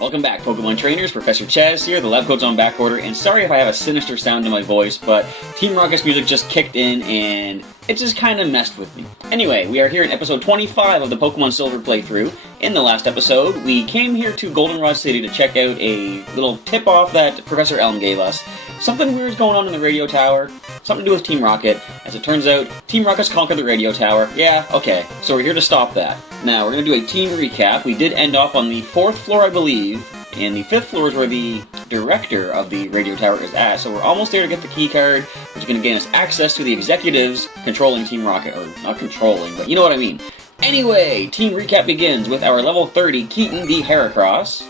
Welcome back, Pokemon Trainers. Professor Chaz here, the lab coat's on back order, and sorry if I have a sinister sound to my voice, but Team Rocket's music just kicked in, and it just kind of messed with me. Anyway, we are here in episode 25 of the Pokemon Silver playthrough. In the last episode, we came here to Goldenrod City to check out a little tip-off that Professor Elm gave us. Something weird's going on in the radio tower, something to do with Team Rocket. As it turns out, Team Rocket's conquered the radio tower. Yeah, okay, so we're here to stop that. Now, we're going to do a team recap. We did end off on the 4th floor, I believe, and the 5th floor is where the director of the radio tower is at, so we're almost there to get the key card, which is going to gain us access to the executives controlling Team Rocket, or not controlling, but you know what I mean. Anyway, team recap begins with our level 30 Keaton the Heracross.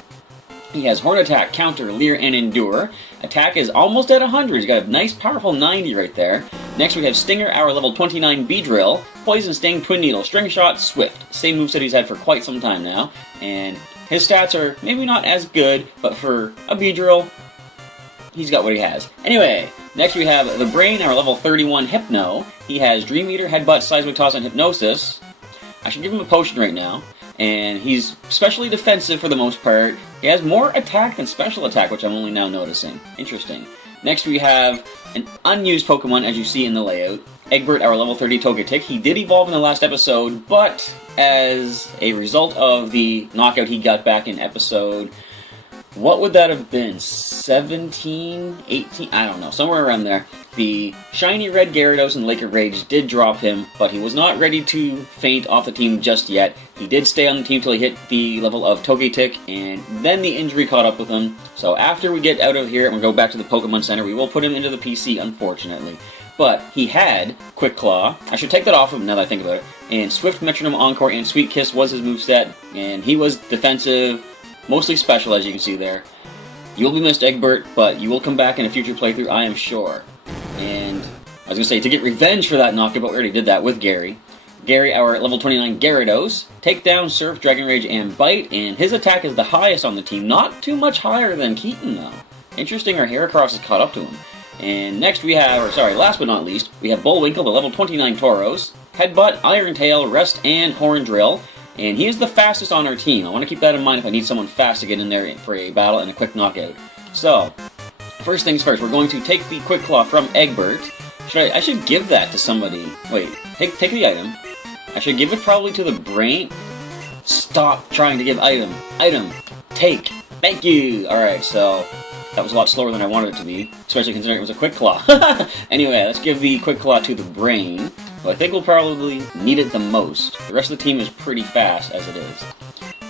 He has Horn Attack, Counter, Leer, and Endure. Attack is almost at 100. He's got a nice, powerful 90 right there. Next we have Stinger, our level 29 Beedrill. Poison Sting, Twin Needle, String Shot, Swift. Same moveset he's had for quite some time now. And his stats are maybe not as good, but for a Beedrill, he's got what he has. Anyway, next we have the Brain, our level 31 Hypno. He has Dream Eater, Headbutt, Seismic Toss, and Hypnosis. I should give him a potion right now. And he's specially defensive for the most part. He has more attack than special attack, which I'm only now noticing. Interesting. Next we have an unused Pokemon, as you see in the layout. Egbert, our level 30 Togetic. He did evolve in the last episode, but as a result of the knockout he got back in episode... what would that have been? 17? 18? I don't know. Somewhere around there. The shiny red Gyarados and Lake of Rage did drop him, but he was not ready to faint off the team just yet. He did stay on the team till he hit the level of Togetic, and then the injury caught up with him. So after we get out of here and we go back to the Pokemon Center, we will put him into the PC, unfortunately. But he had Quick Claw. I should take that off of him now that I think about it. And Swift, Metronome, Encore, and Sweet Kiss was his moveset, and he was defensive, mostly special, as you can see there. You will be missed, Egbert, but you will come back in a future playthrough, I am sure. And I was going to say, to get revenge for that knockout, but we already did that with Gary. Gary, our level 29 Gyarados. Take down, Surf, Dragon Rage, and Bite, and his attack is the highest on the team. Not too much higher than Keaton, though. Interesting, our Heracross has caught up to him. And next we have, or sorry, last but not least, we have Bullwinkle, the level 29 Tauros. Headbutt, Iron Tail, Rest, and Horn Drill. And he is the fastest on our team. I want to keep that in mind if I need someone fast to get in there for a battle and a quick knockout. So, first things first, we're going to take the Quick Claw from Egbert. I should give that to somebody. Wait, take the item. I should give it probably to the Brain. Stop trying to give item. Item. Take. Thank you. Alright, so that was a lot slower than I wanted it to be, especially considering it was a Quick Claw. Anyway, let's give the Quick Claw to the Brain. Well, I think we'll probably need it the most. The rest of the team is pretty fast as it is.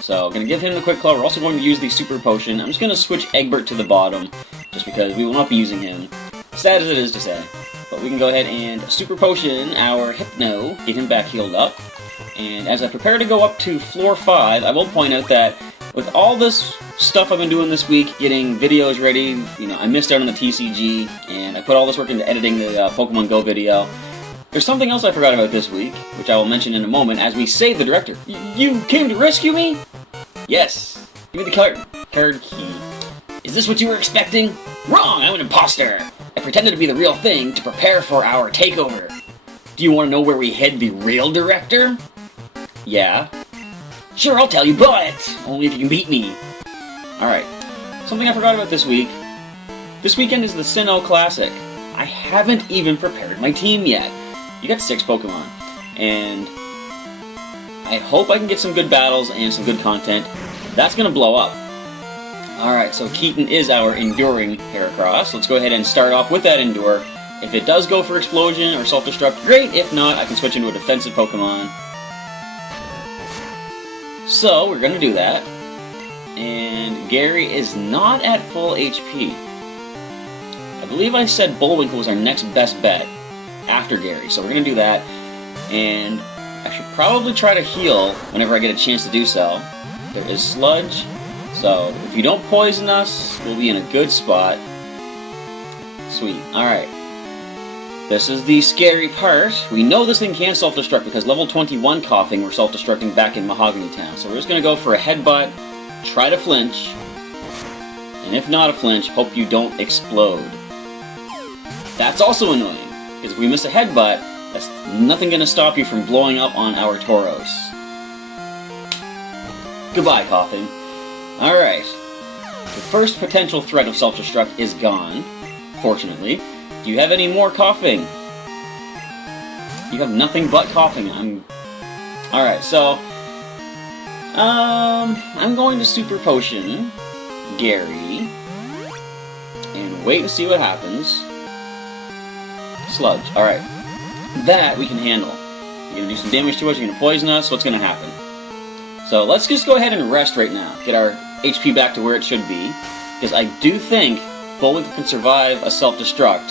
So, I'm going to give him the Quick Claw. We're also going to use the Super Potion. I'm just going to switch Egbert to the bottom, just because we will not be using him. Sad as it is to say. But we can go ahead and Super Potion our Hypno, get him back healed up. And as I prepare to go up to floor 5, I will point out that with all this stuff I've been doing this week, getting videos ready, I missed out on the TCG, and I put all this work into editing the Pokemon Go video. There's something else I forgot about this week, which I will mention in a moment as we save the director. You came to rescue me? Yes. Give me the card key. Is this what you were expecting? Wrong! I'm an imposter! I pretended to be the real thing to prepare for our takeover. Do you want to know where we hid the real director? Yeah. Sure, I'll tell you, but only if you can beat me. Alright. Something I forgot about this week. This weekend is the Sinnoh Classic. I haven't even prepared my team yet. You got 6 Pokemon, and I hope I can get some good battles and some good content. That's going to blow up. Alright, so Keaton is our Enduring Heracross. Let's go ahead and start off with that Endure. If it does go for Explosion or Self-Destruct, great. If not, I can switch into a defensive Pokemon. So, we're going to do that. And Gary is not at full HP. I believe I said Bullwinkle was our next best bet after Gary, so we're going to do that, and I should probably try to heal whenever I get a chance to do so. There is Sludge, so if you don't poison us, we'll be in a good spot. Sweet. Alright. This is the scary part. We know this thing can self-destruct because level 21 Coughing were self-destructing back in Mahogany Town, so we're just going to go for a Headbutt, try to flinch, and if not a flinch, hope you don't explode. That's also annoying. Because if we miss a Headbutt, that's nothing going to stop you from blowing up on our Tauros. Goodbye, Coughing. Alright, The first potential threat of self-destruct is gone, fortunately. Do you have any more coughing? You have nothing but coughing. Alright, so... I'm going to Super Potion Gary and wait and see what happens. Sludge. Alright. That we can handle. You're going to do some damage to us, you're going to poison us, what's going to happen? So let's just go ahead and rest right now. Get our HP back to where it should be. Because I do think Bullwhip can survive a self-destruct.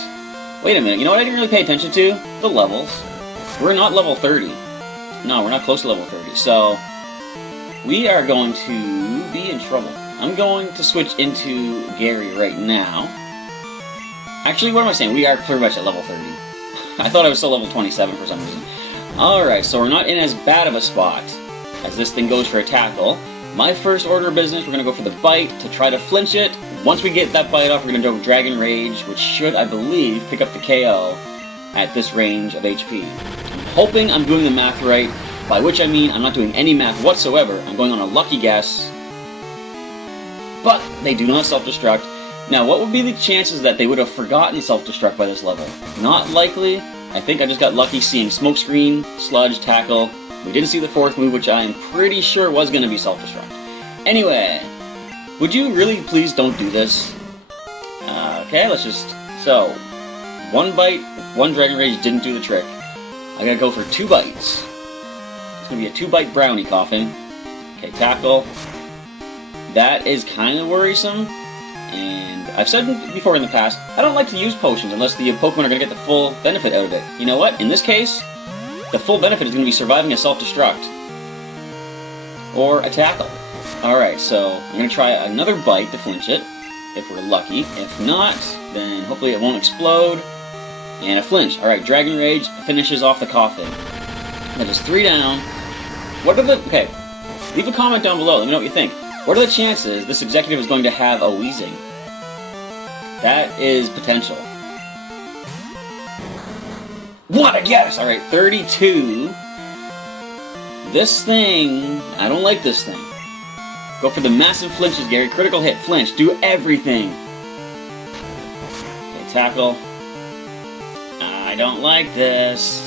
Wait a minute, you know what I didn't really pay attention to? The levels. We're not level 30. No, we're not close to level 30. So, we are going to be in trouble. I'm going to switch into Gary right now. Actually, what am I saying? We are pretty much at level 30. I thought I was still level 27 for some reason. Alright, so we're not in as bad of a spot as this thing goes for a tackle. My first order of business, we're going to go for the bite to try to flinch it. Once we get that bite off, we're going to go Dragon Rage, which should, I believe, pick up the KO at this range of HP. I'm hoping I'm doing the math right, by which I mean I'm not doing any math whatsoever. I'm going on a lucky guess. But they do not self-destruct. Now, what would be the chances that they would have forgotten self-destruct by this level? Not likely. I think I just got lucky seeing Smokescreen, Sludge, Tackle. We didn't see the fourth move, which I am pretty sure was going to be self-destruct. Anyway, would you really please don't do this? Okay, let's just... So, one bite, one Dragon Rage didn't do the trick. I gotta go for 2 bites. It's gonna be a 2-bite brownie coughing. Okay, Tackle. That is kind of worrisome. And I've said before in the past, I don't like to use potions unless the Pokemon are gonna get the full benefit out of it. You know what? In this case, the full benefit is going to be surviving a self-destruct. Or a tackle. Alright, so I'm going to try another bite to flinch it, if we're lucky. If not, then hopefully it won't explode. And a flinch. Alright, Dragon Rage finishes off the coughing. That is 3 down. What are the... Okay, leave a comment down below, let me know what you think. What are the chances this executive is going to have a wheezing? That is potential. What a guess! Alright, 32. This thing... I don't like this thing. Go for the massive flinches, Gary. Critical hit, flinch, do everything. Okay, Tackle. I don't like this.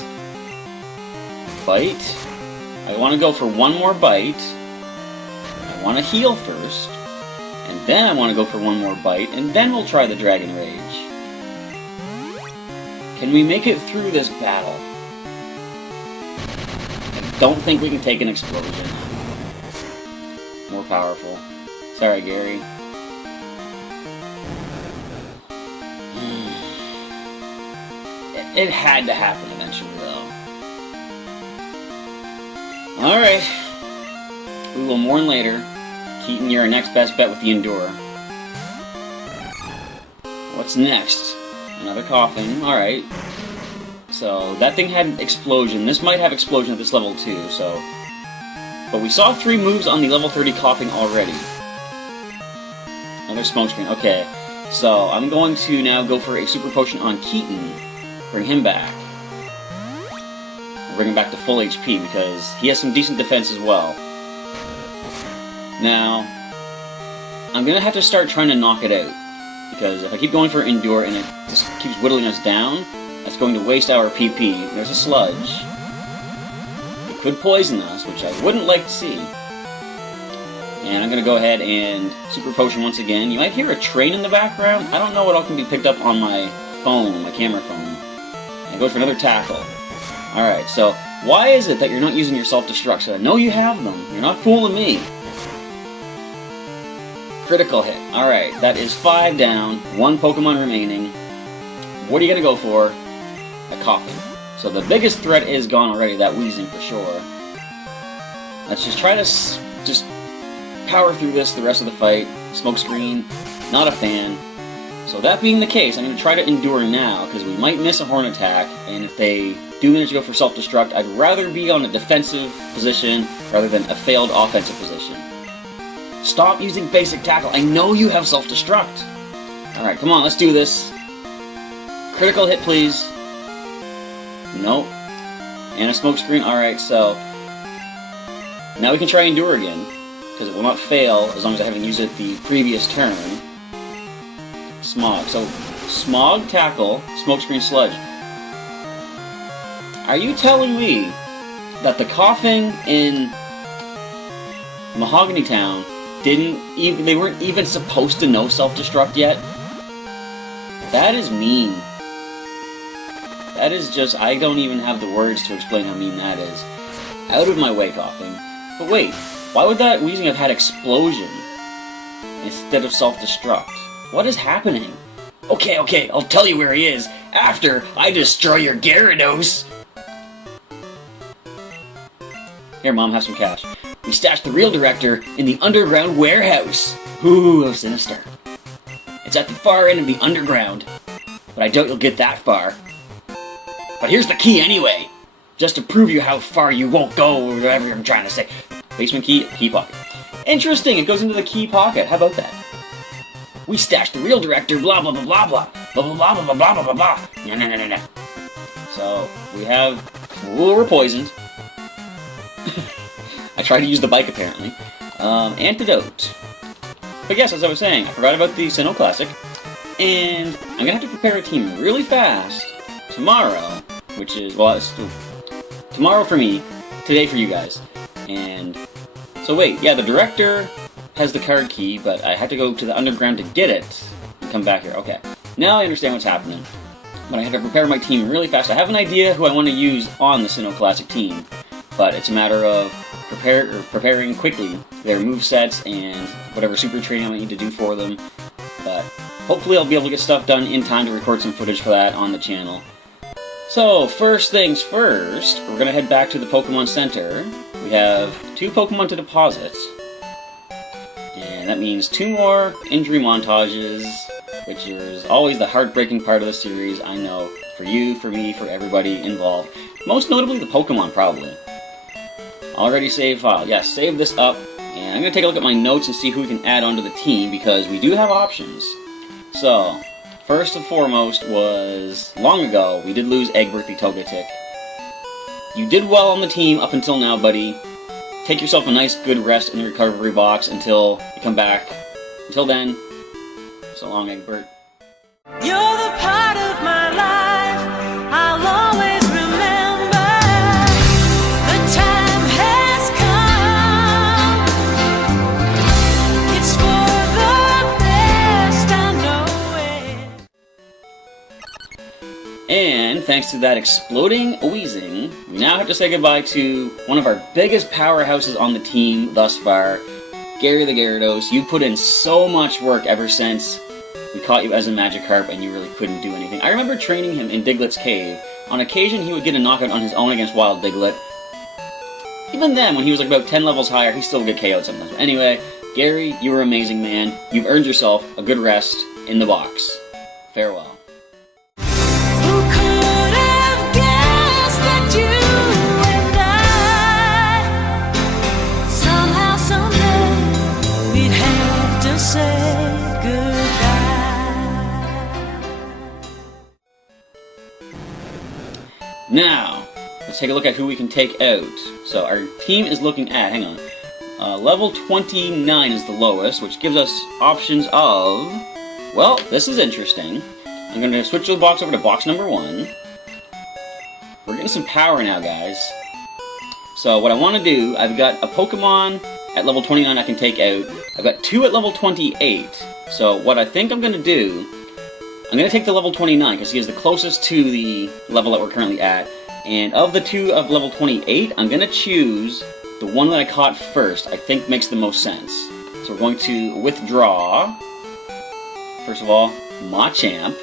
Bite. I want to go for one more bite. I want to heal first. And then I want to go for one more bite, and then we'll try the Dragon Rage. Can we make it through this battle? I don't think we can take an explosion. More powerful. Sorry, Gary. It had to happen eventually, though. Alright. We will mourn later. Keaton, you're our next best bet with the Endure. What's next? Another coughing. Alright. So, that thing had explosion. This might have explosion at this level too, so... But we saw 3 moves on the level 30 coughing already. Another Smokescreen. Okay. So, I'm going to now go for a Super Potion on Keaton. Bring him back. I'll bring him back to full HP because he has some decent defense as well. Now, I'm going to have to start trying to knock it out. Because if I keep going for Endure and it just keeps whittling us down, that's going to waste our PP. There's a Sludge. It could poison us, which I wouldn't like to see. And I'm going to go ahead and Super Potion once again. You might hear a train in the background. I don't know what all can be picked up on my phone, my camera phone. And go for another Tackle. Alright, so why is it that you're not using your self-destruct? I know you have them. You're not fooling me. Critical hit. Alright, that is 5 down, 1 Pokemon remaining. What are you going to go for? A coughing. So the biggest threat is gone already, that wheezing for sure. Let's just try to just power through this the rest of the fight. Smokescreen, not a fan. So that being the case, I'm going to try to Endure now, because we might miss a Horn attack, and if they do manage to go for self-destruct, I'd rather be on a defensive position rather than a failed offensive position. Stop using basic tackle. I know you have self-destruct. Alright, come on, let's do this. Critical hit, please. Nope. And a Smokescreen. Alright, so... Now we can try Endure again. Because because it will not fail as long as I haven't used it the previous turn. Smog. So, Smog, Tackle, Smokescreen, Sludge. Are you telling me that the Koffing in Mahogany Town they weren't even supposed to know self-destruct yet? That is mean. That is just, I don't even have the words to explain how mean that is. Out of my way, Koffing. But wait, why would that Weezing have had Explosion instead of self-destruct? What is happening? Okay, I'll tell you where he is after I destroy your Gyarados! Here, Mom, have some cash. We stashed the real director in the underground warehouse. Ooh, sinister. It's at the far end of the underground, but I doubt you'll get that far. But here's the key anyway, just to prove you how far you won't go, or whatever I'm trying to say. Basement key, key pocket. Interesting, it goes into the key pocket. How about that? We stashed the real director, blah blah blah blah blah blah blah blah blah blah blah blah blah. No. So we have, we're poisoned. I tried to use the bike apparently. Antidote. But yes, as I was saying, I forgot about the Sinnoh Classic, and I'm gonna have to prepare a team really fast tomorrow, which is, well, it's tomorrow for me, today for you guys. And so wait, yeah, the director has the card key, but I had to go to the underground to get it and come back here. Okay, now I understand what's happening. But I had to prepare my team really fast. I have an idea who I want to use on the Sinnoh Classic team, but it's a matter of preparing quickly their movesets and whatever super training I might need to do for them. But hopefully I'll be able to get stuff done in time to record some footage for that on the channel. So, first things first, we're going to head back to the Pokemon Center. We have 2 Pokemon to deposit. And that means 2 more injury montages, which is always the heartbreaking part of the series, I know. For you, for me, for everybody involved. Most notably the Pokemon, probably. Already saved file. Yes, save this up. And I'm going to take a look at my notes and see who we can add onto the team, because we do have options. So, first and foremost was, long ago, we did lose Eggbirthie Togetic. You did well on the team up until now, buddy. Take yourself a nice good rest in the recovery box until you come back. Until then, so long, Egbert. You're the part of my life I'll always remember. The time has come. It's for the best, I know it. And thanks to that exploding Weezing, we now have to say goodbye to one of our biggest powerhouses on the team thus far, Gary the Gyarados. You put in so much work ever since we caught you as a Magikarp and you really couldn't do anything. I remember training him in Diglett's cave. On occasion, he would get a knockout on his own against Wild Diglett. Even then, when he was like about 10 levels higher, he still would get KO'd sometimes. But anyway, Gary, you were amazing, man. You've earned yourself a good rest in the box. Farewell. Who could have guessed that you and I somehow, someday we'd have to say Now, let's take a look at who we can take out. So our team is looking at, hang on, level 29 is the lowest, which gives us options of, well, this is interesting. I'm going to switch the box over to box number 1. We're getting some power now, guys. So what I want to do, I've got a Pokemon at level 29 I can take out. I've got 2 at level 28. So what I think I'm going to do, I'm going to take the level 29, because he is the closest to the level that we're currently at. And of the 2 of level 28, I'm going to choose the one that I caught first. I think makes the most sense. So we're going to withdraw, first of all, Machamp.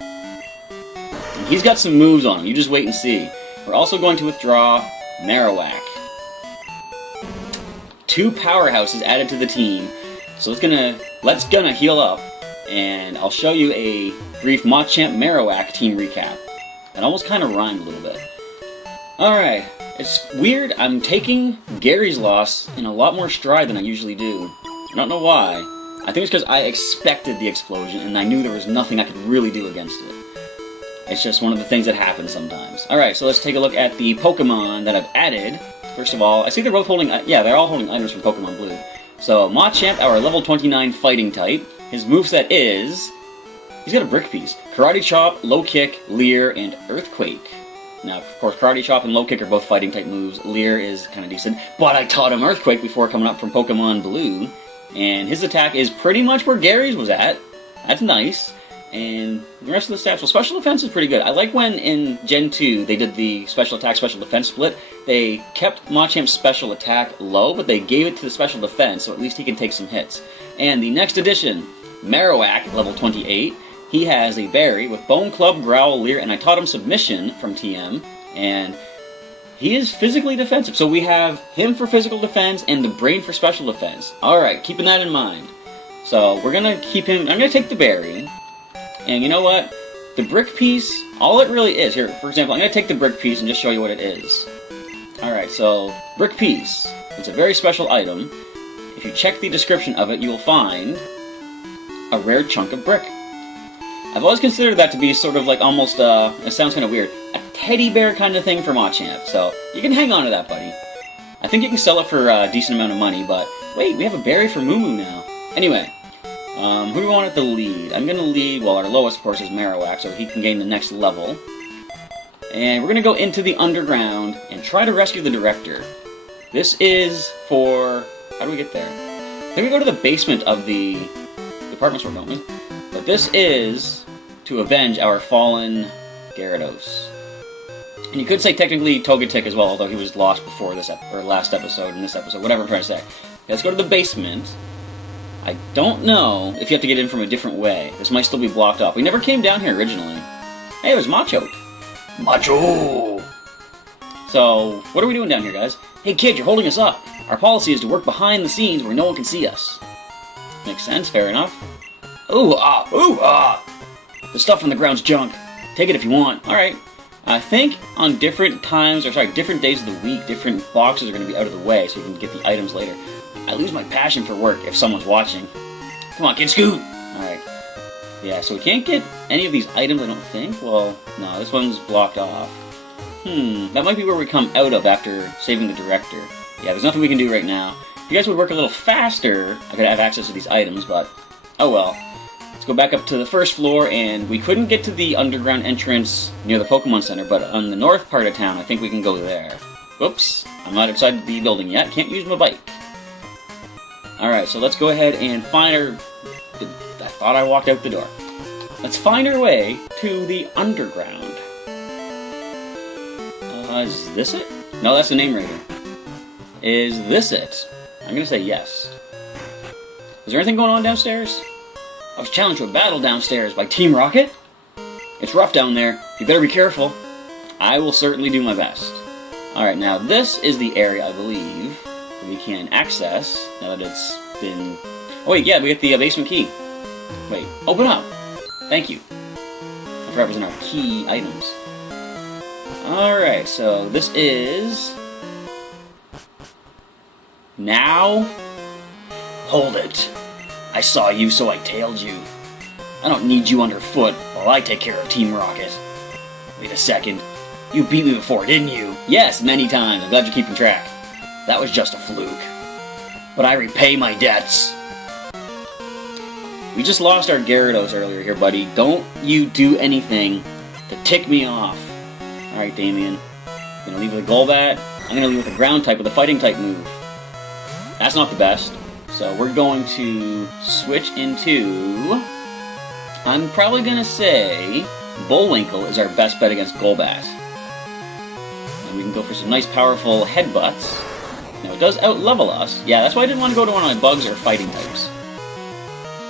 And he's got some moves on him, you just wait and see. We're also going to withdraw Marowak. 2 powerhouses added to the team. So let's gonna heal up. And I'll show you a brief Machamp Marowak team recap. It almost kind of rhymed a little bit. Alright, it's weird, I'm taking Gary's loss in a lot more stride than I usually do. I don't know why. I think it's because I expected the explosion and I knew there was nothing I could really do against it. It's just one of the things that happens sometimes. Alright, so let's take a look at the Pokemon that I've added. First of all, I see they're both holding, yeah, they're all holding items from Pokemon Blue. So, Machamp, our level 29 fighting type. His moveset is... he's got a brick piece. Karate Chop, Low Kick, Leer, and Earthquake. Now, of course, Karate Chop and Low Kick are both fighting type moves. Leer is kind of decent, but I taught him Earthquake before coming up from Pokemon Blue. And his attack is pretty much where Gary's was at. That's nice. And the rest of the stats, well, special defense is pretty good. I like when in Gen 2 they did the special attack, special defense split. They kept Machamp's special attack low, but they gave it to the special defense, so at least he can take some hits. And the next addition, Marowak, level 28. He has a berry with Bone Club, Growl, Leer, and I taught him Submission from TM. And he is physically defensive, so we have him for physical defense and the brain for special defense. Alright, keeping that in mind. So we're gonna keep him, I'm gonna take the berry. And you know what? The brick piece, all it really is, here, for example, I'm going to take the brick piece and just show you what it is. Alright, so, brick piece. It's a very special item. If you check the description of it, you will find a rare chunk of brick. I've always considered that to be sort of like almost, it sounds kind of weird, a teddy bear kind of thing for Machamp. So, you can hang on to that, buddy. I think you can sell it for a decent amount of money, but wait, we have a berry for Moo Moo now. Anyway. Who do we want at the lead? I'm going to lead, well, our lowest, of course, is Marowak, so he can gain the next level. And we're going to go into the underground and try to rescue the director. This is for... how do we get there? I think we go to the basement of the department store, don't we? But this is to avenge our fallen Gyarados. And you could say technically Togetic as well, although he was lost before this last episode and this episode, whatever I'm trying to say. Okay, let's go to the basement. I don't know if you have to get in from a different way. This might still be blocked off. We never came down here originally. Hey, it was Macho. Macho! So, what are we doing down here, guys? Hey, kid, you're holding us up. Our policy is to work behind the scenes where no one can see us. Makes sense, fair enough. Ooh, ah, ooh, ah! The stuff on the ground's junk. Take it if you want. Alright. I think on different times, or sorry, different days of the week, different boxes are going to be out of the way so you can get the items later. I lose my passion for work if someone's watching. Come on, kid, scoot! Alright. Yeah, so we can't get any of these items, I don't think. Well, no, this one's blocked off. That might be where we come out of after saving the director. Yeah, there's nothing we can do right now. If you guys would work a little faster, I could have access to these items, but oh well. Let's go back up to the first floor, and we couldn't get to the underground entrance near the Pokemon Center, but on the north part of town, I think we can go there. Whoops, I'm not outside the building yet, can't use my bike. Alright, so let's go ahead and find our... I thought I walked out the door. Let's find our way to the underground. Is this it? No, that's the name rater. Is this it? I'm gonna say yes. Is there anything going on downstairs? I was challenged to a battle downstairs by Team Rocket. It's rough down there. You better be careful. I will certainly do my best. Alright, now this is the area, I believe, we can access, now that it's been... oh wait, yeah, we get the basement key. Wait, open up! Thank you. I forgot it was in our key items. Alright, so this is... now? Hold it. I saw you, so I tailed you. I don't need you underfoot while I take care of Team Rocket. Wait a second. You beat me before, didn't you? Yes, many times. I'm glad you're keeping track. That was just a fluke. But I repay my debts. We just lost our Gyarados earlier here, buddy. Don't you do anything to tick me off. Alright, Damien. I'm gonna leave with a Golbat. I'm gonna leave with a ground type with a fighting type move. That's not the best. So we're going to switch into... I'm probably gonna say Bullwinkle is our best bet against Golbat. And we can go for some nice powerful headbutts. Now it does out-level us. Yeah, that's why I didn't want to go to one of my bugs or fighting types.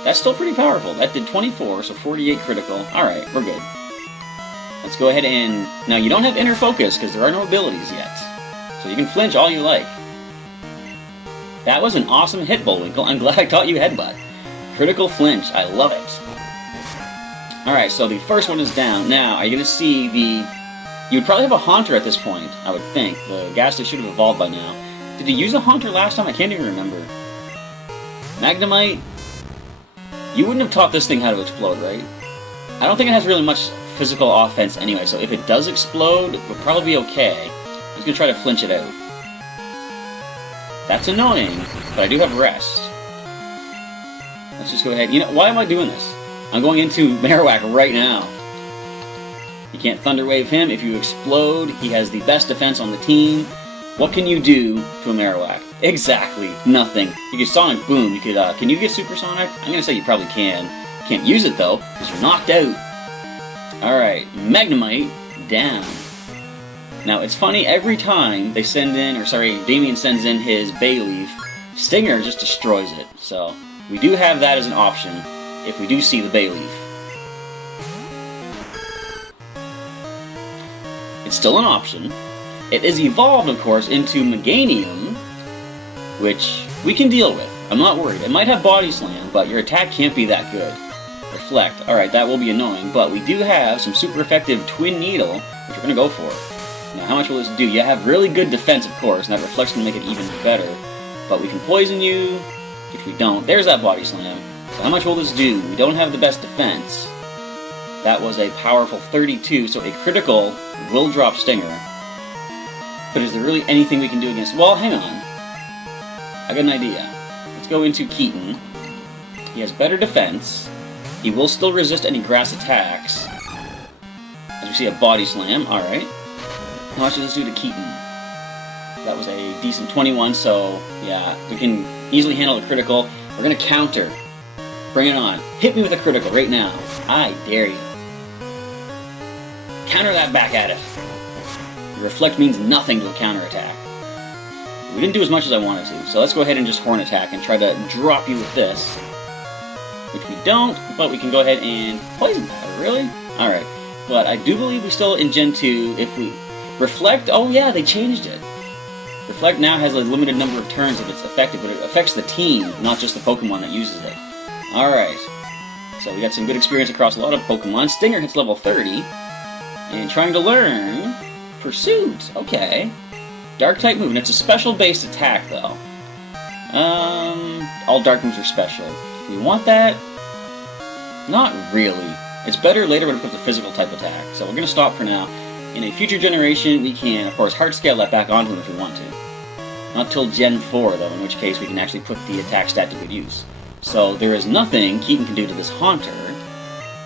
That's still pretty powerful. That did 24, so 48 critical. Alright, we're good. Let's go ahead and... now you don't have Inner Focus, because there are no abilities yet. So you can flinch all you like. That was an awesome hit, Bullwinkle. I'm glad I taught you Headbutt. Critical flinch. I love it. Alright, so the first one is down. Now, are you going to see the... you would probably have a Haunter at this point, I would think. The Ghastly should have evolved by now. Did he use a Haunter last time? I can't even remember. Magnemite? You wouldn't have taught this thing how to explode, right? I don't think it has really much physical offense anyway, so if it does explode, it would probably be okay. I'm just going to try to flinch it out. That's annoying, but I do have rest. Let's just go ahead. You know, why am I doing this? I'm going into Marowak right now. You can't Thunder Wave him. If you explode, he has the best defense on the team. What can you do to a Marowak? Exactly, nothing. You can Sonic Boom. You could, can you get Supersonic? I'm gonna say you probably can. You can't use it though, because you're knocked out. Alright, Magnemite down. Now, it's funny, every time they send in, or sorry, Damien sends in his Bayleaf, Stinger just destroys it. So, we do have that as an option, if we do see the Bayleaf. It's still an option. It is evolved, of course, into Meganium, which we can deal with. I'm not worried. It might have Body Slam, but your attack can't be that good. Reflect. Alright, that will be annoying, but we do have some super effective Twin Needle, which we're going to go for. Now, how much will this do? You have really good defense, of course, and that Reflect's going to make it even better. But we can poison you, which we don't. There's that Body Slam. So how much will this do? We don't have the best defense. That was a powerful 32, so a critical will drop Stinger. But is there really anything we can do against... Well, hang on. I got an idea. Let's go into Keaton. He has better defense. He will still resist any grass attacks. As we see a Body Slam. Alright. How much does this do to Keaton? That was a decent 21, so yeah, we can easily handle a critical. We're going to counter. Bring it on. Hit me with a critical right now. I dare you. Counter that back at it. The Reflect means nothing to a counterattack. We didn't do as much as I wanted to, so let's go ahead and just Horn Attack and try to drop you with this. Which we don't, but we can go ahead and... Poison Powder, really? Alright. But I do believe we still, in Gen 2, if we... Reflect? Oh yeah, they changed it. Reflect now has a limited number of turns if it's effective, but it affects the team, not just the Pokemon that uses it. Alright. So we got some good experience across a lot of Pokemon. Stinger hits level 30. And trying to learn... Pursuit. Okay. Dark-type move, and it's a special-based attack, though. All dark moves are special. Do we want that? Not really. It's better later when it puts a physical-type attack, so we're going to stop for now. In a future generation, we can, of course, hard scale that back onto him if we want to. Not till Gen 4, though, in which case we can actually put the attack stat to good use. So there is nothing Keaton can do to this Haunter.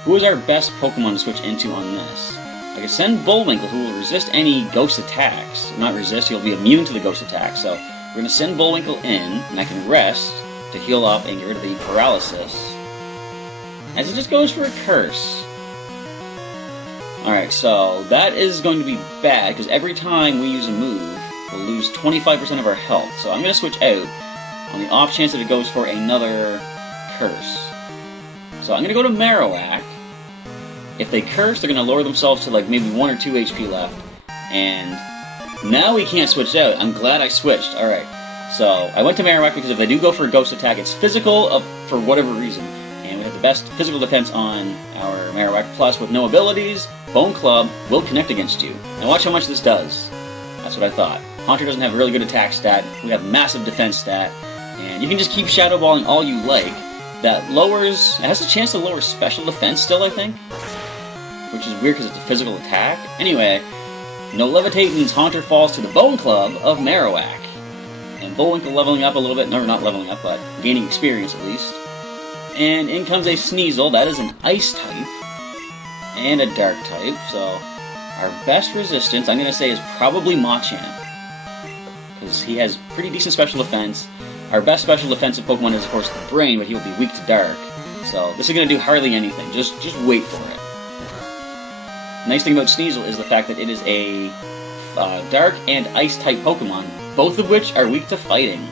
Who is our best Pokemon to switch into on this? I can send Bullwinkle, who will resist any ghost attacks. Not resist, he'll be immune to the ghost attacks. So we're going to send Bullwinkle in, and I can rest to heal up and get rid of the paralysis. As it just goes for a curse. Alright, so that is going to be bad, because every time we use a move, we'll lose 25% of our health. So I'm going to switch out on the off chance that it goes for another curse. So I'm going to go to Marowak. If they curse, they're going to lower themselves to like maybe 1 or 2 HP left. And now we can't switch out. I'm glad I switched. Alright, so I went to Marowak because if they do go for a ghost attack, it's physical for whatever reason. And we have the best physical defense on our Marowak. Plus, with no abilities, Bone Club will connect against you. Now watch how much this does. That's what I thought. Haunter doesn't have a really good attack stat. We have massive defense stat. And you can just keep Shadow Balling all you like. That lowers... It has a chance to lower special defense still, I think. Which is weird because it's a physical attack. Anyway, no Levitate means Haunter falls to the Bone Club of Marowak. And Bullwinkle leveling up a little bit. No, not leveling up, but gaining experience at least. And in comes a Sneasel. That is an Ice type. And a Dark type. So, our best resistance, I'm going to say, is probably Machamp. Because he has pretty decent special defense. Our best special defensive Pokemon is, of course, the Brain, but he will be weak to Dark. So, this is going to do hardly anything. Just wait for it. Nice thing about Sneasel is the fact that it is a Dark and Ice type Pokemon, both of which are weak to fighting.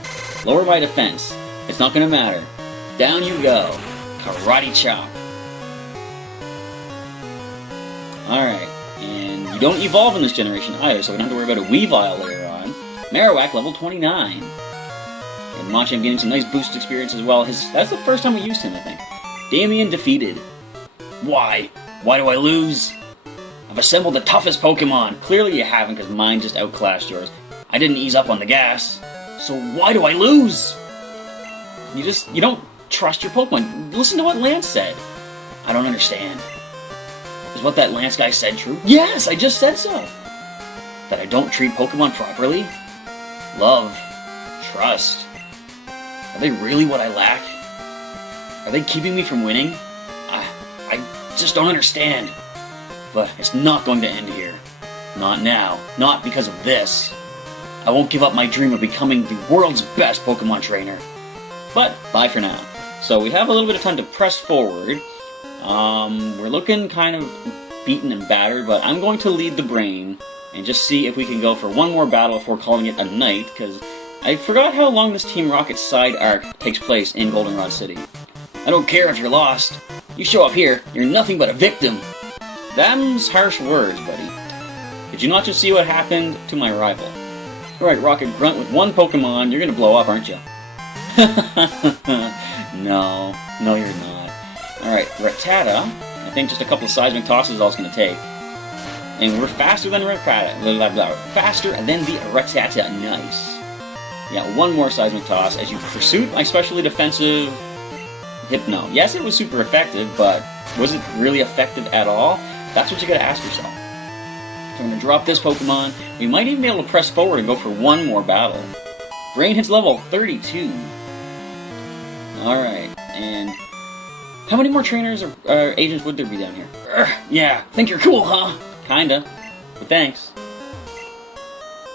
Lower my defense. It's not going to matter. Down you go. Karate Chop. Alright, and you don't evolve in this generation either, so we don't have to worry about a Weavile later on. Marowak, level 29. And Machamp getting some nice boost experience as well. That's the first time we used him, I think. Damien defeated. Why? Why do I lose? I've assembled the toughest Pokemon. Clearly you haven't, because mine just outclassed yours. I didn't ease up on the gas. So why do I lose? You don't trust your Pokemon. Listen to what Lance said. I don't understand. Is what that Lance guy said true? Yes, I just said so. That I don't treat Pokemon properly? Love. trust. Are they really what I lack? Are they keeping me from winning? I just don't understand. But it's not going to end here. Not now. Not because of this. I won't give up my dream of becoming the world's best Pokemon trainer. But, bye for now. So we have a little bit of time to press forward. We're looking kind of beaten and battered, but I'm going to lead the brain and just see if we can go for one more battle before calling it a night, because I forgot how long this Team Rocket side arc takes place in Goldenrod City. I don't care if you're lost. You show up here, you're nothing but a victim. Them's harsh words, buddy. Did you not just see what happened to my rival? Alright, Rocket Grunt, with one Pokemon, you're gonna blow up, aren't you? No, you're not. Alright, Rattata. I think just a couple of seismic tosses is all it's gonna take. And we're faster than Rattata. Faster than the Rattata. Nice. Yeah, one more seismic toss as you pursued my specially defensive Hypno. Yes, it was super effective, but was it really effective at all? That's what you gotta ask yourself. So I'm gonna drop this Pokemon. We might even be able to press forward and go for one more battle. Brain hits level 32. Alright, and how many more trainers or agents would there be down here? Yeah, think you're cool, huh? Kinda, but thanks.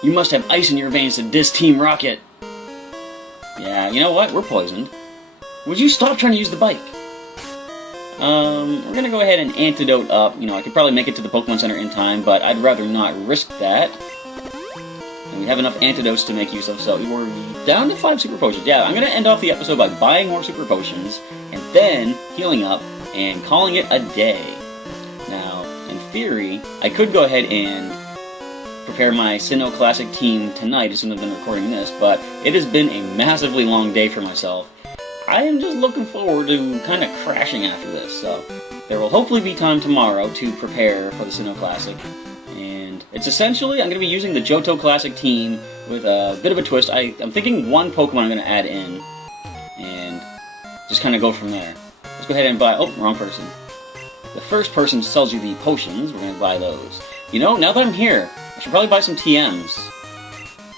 You must have ice in your veins to diss Team Rocket. Yeah, you know what? We're poisoned. Would you stop trying to use the bike? We're gonna go ahead and antidote up. You know, I could probably make it to the Pokemon Center in time, but I'd rather not risk that. And we have enough antidotes to make use of, so we're down to 5 Super Potions. Yeah, I'm gonna end off the episode by buying more Super Potions, and then healing up, and calling it a day. Now, in theory, I could go ahead and prepare my Sinnoh Classic team tonight as soon as I've been recording this, but it has been a massively long day for myself. I am just looking forward to kind of crashing after this, so there will hopefully be time tomorrow to prepare for the Sinnoh Classic. And it's essentially, I'm going to be using the Johto Classic team with a bit of a twist. I'm thinking one Pokemon I'm going to add in, and just kind of go from there. Let's go ahead and buy, oh, wrong person. The first person sells you the potions, we're going to buy those. You know, now that I'm here, I should probably buy some TMs.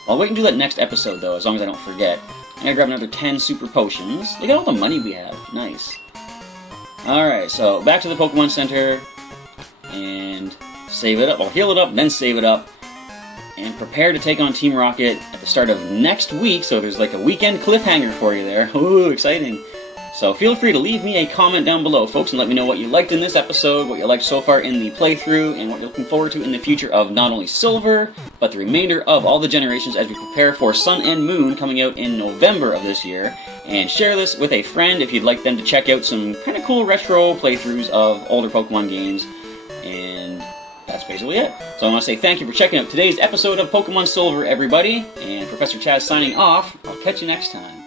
I'll wait and do that next episode, though, as long as I don't forget. I'm gonna grab another 10 Super Potions. Look at all the money we have. Nice. Alright, so back to the Pokemon Center. And save it up. I'll heal it up, then save it up. And prepare to take on Team Rocket at the start of next week. So there's like a weekend cliffhanger for you there. Ooh, exciting. So feel free to leave me a comment down below, folks, and let me know what you liked in this episode, what you liked so far in the playthrough, and what you're looking forward to in the future of not only Silver, but the remainder of all the generations as we prepare for Sun and Moon coming out in November of this year. And share this with a friend if you'd like them to check out some kind of cool retro playthroughs of older Pokemon games. And that's basically it. So I want to say thank you for checking out today's episode of Pokemon Silver, everybody. And Professor Chaz signing off. I'll catch you next time.